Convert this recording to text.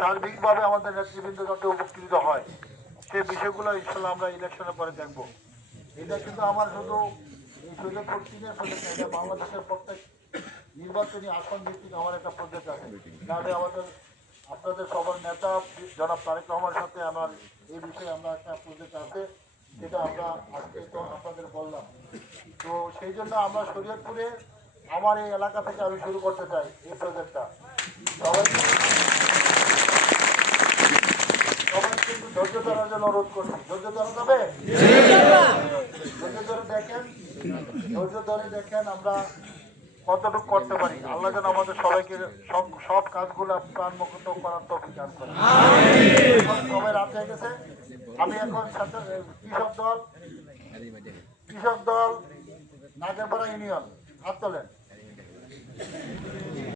সার্বিকভাবে আমাদের নেতৃবৃন্দ যাতে উপকৃত হয় সেই বিষয়গুলো ইনশাল্লাহ আমরা ইলেকশনের পরে দেখব। এটা কিন্তু আমার শুধু এই সৈয়দপুর চীনের প্রজেক্ট, এটা বাংলাদেশের প্রত্যেক নির্বাচনী আসন ভিত্তিক আমার একটা প্রজেক্ট আছে। নাহলে আমাদের আপনাদের সবার নেতা জনাব তারেক রহমানের সাথে আমার এই বিষয়ে আমরা একটা প্রজেক্ট আছে, যেটা আমরা আজকে তো আপনাদের বললাম। তো সেই জন্য আমরা শরীয়তপুরে আমার এই এলাকা থেকে আমি শুরু করতে চাই এই প্রজেক্টটা। সবাইকে সবাইকে একটু ধৈর্য ধরার জন্য অনুরোধ করছি। ধৈর্য ধরা যাবে? ধৈর্য ধরে দেখেন, ধৈর্য ধরে দেখেন আমরা কতটুকু করতে পারি। আল্লাহ যেন আমাদের সবাইকে সব কাজগুলো প্রাণ মুক্ত করার তৌফিক দান করে। সবাই রাত হয়ে গেছে। আমি এখন কৃষক দল নাগেরপাড়া ইউনিয়ন হাত তোলেন।